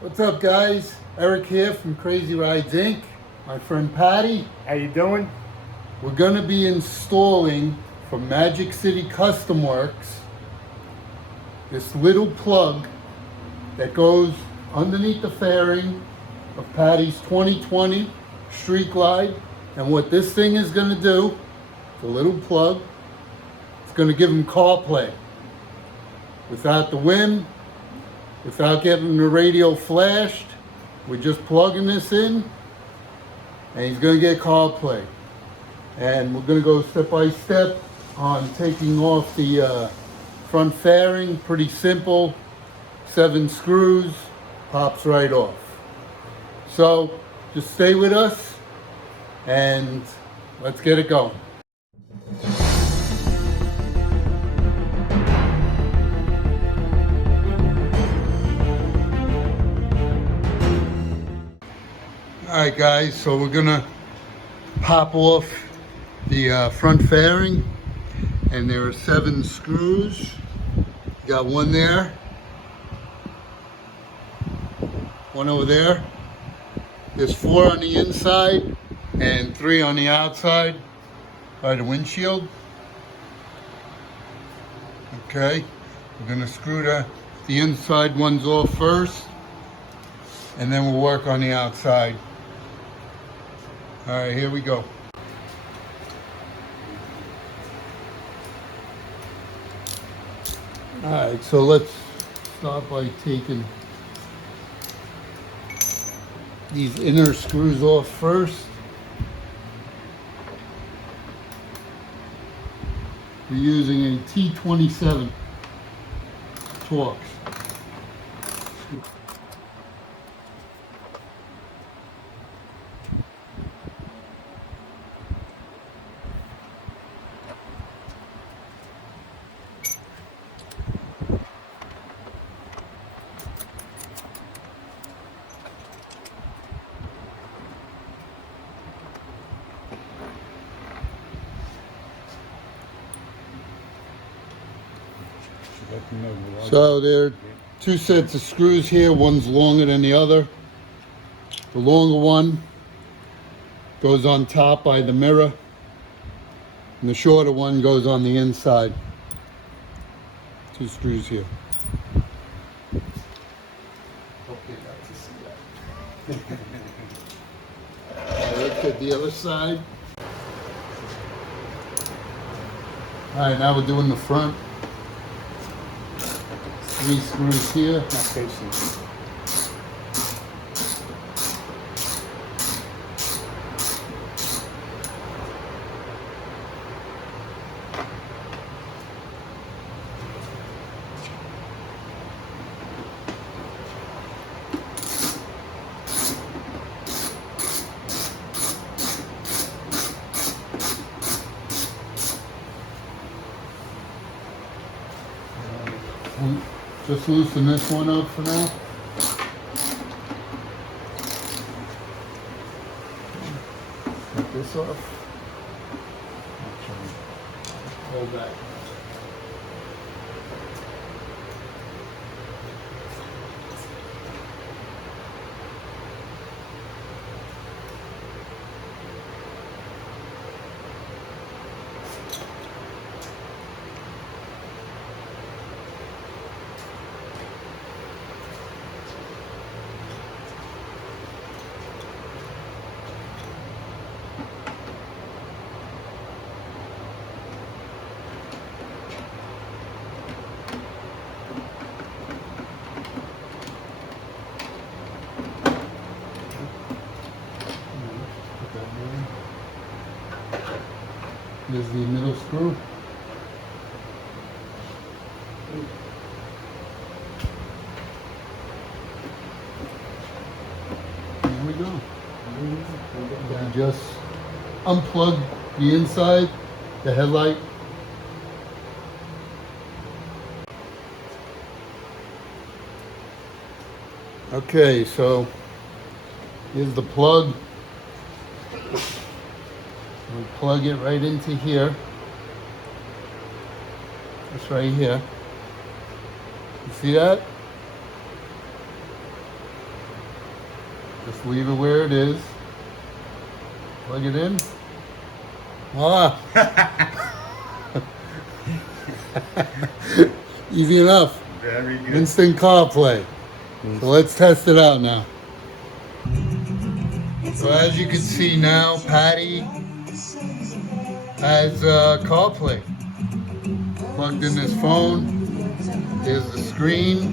What's up, guys? Eric here from Crazy Rides Inc. My friend Patty. How you doing? We're gonna be installing from Magic City Custom Works this little plug that goes underneath the fairing of Patty's 2020 Street Glide. And what this thing is gonna do, the little plug, it's gonna give him Carplay. Without the wind, without getting the radio flashed, we're just plugging this in and he's going to get Carplay. And we're going to go step by step on taking off the front fairing. Pretty simple, 7 screws, pops right off. So just stay with us and let's get it going. Alright guys, so we're gonna pop off the front fairing, and there are 7 screws. Got one there, one over there. There's 4 on the inside and 3 on the outside by the windshield. Okay, we're gonna screw the inside ones off first, and then we'll work on the outside. All right, here we go. All right, so let's start by taking these inner screws off first. We're using a T27 Torx. So there are 2 sets of screws here. One's longer than the other. The longer one goes on top by the mirror, and the shorter one goes on the inside. 2 screws here. Hope you got to see that. Let's get the other side. All right, now we're doing the front. 3 screws here. Not facing. Just loosen this one up for now. Take this off. Hold that. There's the middle screw. There we go. And just unplug the inside, the headlight. Okay, so here's the plug. We'll plug it right into here. It's right here. You see that? Just leave it where it is. Plug it in. Voila. Easy enough. Very good. Instant CarPlay. So let's test it out now. So as you can see now, Patty has CarPlay. Plugged in his phone. There's the screen.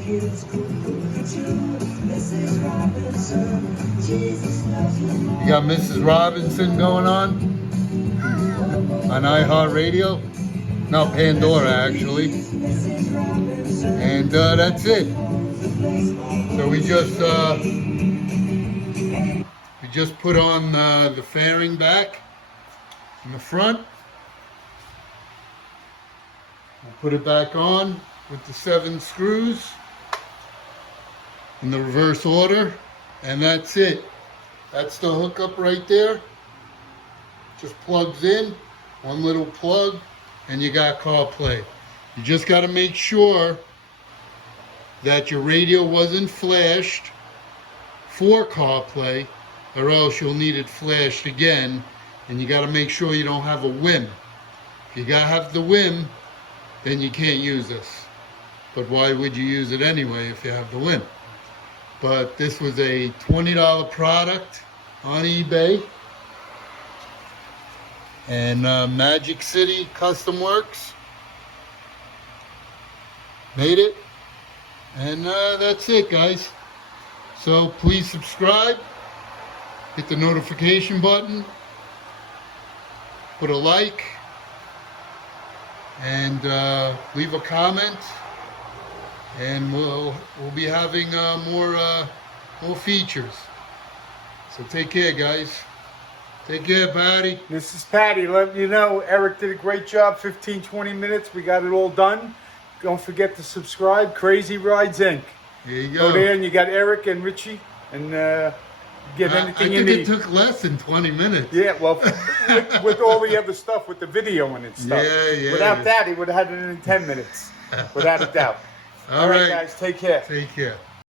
You got Mrs. Robinson going on iHeartRadio. No, Pandora actually. And that's it. So we just put on the fairing back in the front. We'll put it back on with the 7 screws in the reverse order, and that's it. That's the hookup right there. Just plugs in, one little plug, and you got CarPlay. You just got to make sure that your radio wasn't flashed for CarPlay, or else you'll need it flashed again, and you got to make sure you don't have a whim. If you got to have the whim, then you can't use this. But why would you use it anyway if you have the whim? But this was a $20 product on eBay. And Magic City Custom Works made it. And that's it, guys. So please subscribe. Hit the notification button. Put a like. And leave a comment. And we'll be having more features. So take care, guys. Take care, Patty. This is Patty letting you know Eric did a great job. 15-20 minutes. We got it all done. Don't forget to subscribe. Crazy Ridez Inc. There you Go go. there and you got Eric and Richie and get anything you I need. think it took less than 20 minutes. Yeah, well, with all the other stuff, with the video and stuff. Yeah. Without that, he would have had it in 10 minutes, without a doubt. All right, guys, take care. Take care.